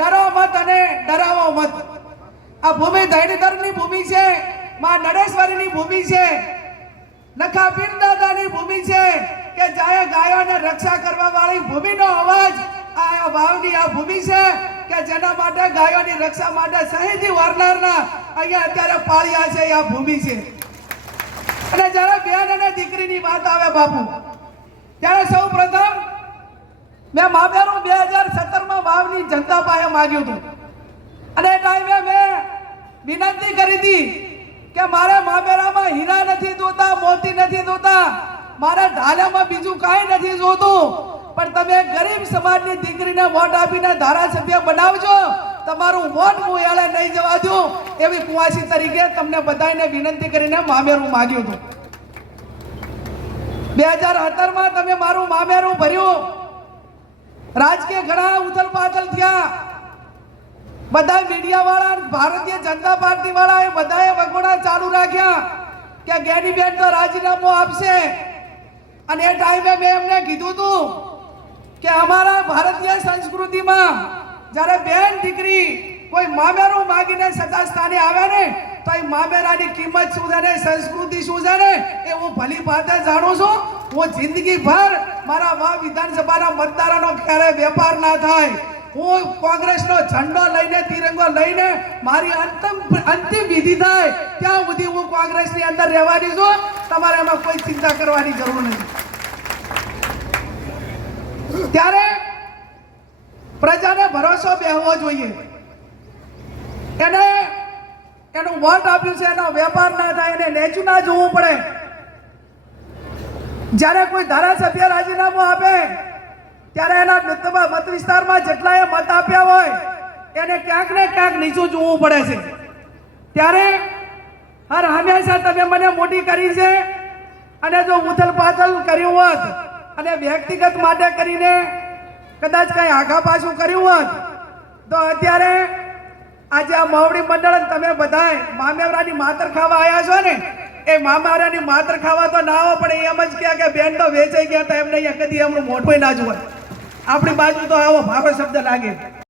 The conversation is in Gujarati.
ડરો મત અને ડરાવો મત આ ભૂમિ ધૈર્યધરની ભૂમિ છે માં નડેશ્વરીની ભૂમિ છે નખા પીર દાદાની ભૂમિ છે કે જાએ ગાયોને રક્ષા કરવા વાળી ભૂમિનો અવાજ આ વાવની આ ભૂમિ છે કે જેના માટે ગાયો ની રક્ષા માટે સહીથી ના અહીંયા અત્યારે પાળિયા છે આ ભૂમિ છે અને જ્યારે બેન અને ની વાત આવે બાપુ ત્યારે સૌ પ્રથમ મેં મામેરું બે હજાર સત્તરમાં વાવની જનતા પાસે માગ્યું હતું અને ટાઈમે મેં વિનંતી કરી હતી કે મારે માબેરામાં હીરા નથી જોતા મોતી નથી જોતા મારે ઢાલામાં બીજું કાંઈ નથી જોતું પણ તમે ગરીબ સમાજની દીકરીને વોટ આપીને ધારાસભ્ય બનાવજો તમારું વોટ હું એળે નહીં જવા દઉં એવી કુવાસી તરીકે તમને બધાને વિનંતી કરીને મામેરું માગ્યું હતું બે હજાર સત્તરમાં તમે મારું મામેરું રાજકીય ઘણા ઉથલ પાથલ થયા બધા મીડિયા વાળા ભારતીય જનતા પાર્ટી વાળા એ બધાએ વગોડા ચાલુ રાખ્યા કે ગેડીબેન તો રાજીનામો આપશે અને એ ટાઈમે મેં એમને કીધું હતું કે અમારા ભારતીય સંસ્કૃતિમાં જ્યારે બેન દીકરી કોઈ મામેરું માગીને સત્તા સ્થાને આવે ને તો એ મામેરાની કિંમત શું છે ને સંસ્કૃતિ શું છે ને એ હું ભલી ભાતે જાણું છું હું જિંદગી ભર મારા મા વિધાનસભાના મતદારોનો ક્યારે વેપાર ના થાય હું કોંગ્રેસનો ઝંડો લઈને તિરંગો લઈને મારી અંતિમ અંતિમ વિધિ થાય ત્યાં સુધી હું કોંગ્રેસની અંદર રહેવાની છું તમારે એમાં કોઈ ચિંતા કરવાની જરૂર નથી ત્યારે પ્રજાને ભરોસો બેહવો જોઈએ એને એનું વોટ આપ્યું છે એનો વેપાર ના થાય એને નેચું ના જોવું પડે જ્યારે કોઈ ધારાસભ્ય રાજીનામું આપે ત્યારે એના મત વિસ્તારમાં જેટલા એ મત આપ્યા હોય એને ક્યાંક ને ક્યાંક નીચું જોવું પડે છે ત્યારે હર હંમેશા તમે મને મોટી કરી છે અને જો ઉથલ પાથલ કર્યું હોત અને વ્યક્તિગત માટે કરીને કદાચ કંઈ આગા પાછું કર્યું હોત તો અત્યારે આજે આ મવડી મંડળ તમે બધાય મામેવરાની માતર ખાવા આવ્યા છો ને એ મામારાની માત્ર ખાવા તો ના હોય પણ એમ જ ક્યાં કે બેન તો વેચાઈ ગયા હતા એમને અહીંયા કદી એમનું મોટું ના જોવાય આપણી બાજુ તો આવો ભાવે શબ્દ લાગે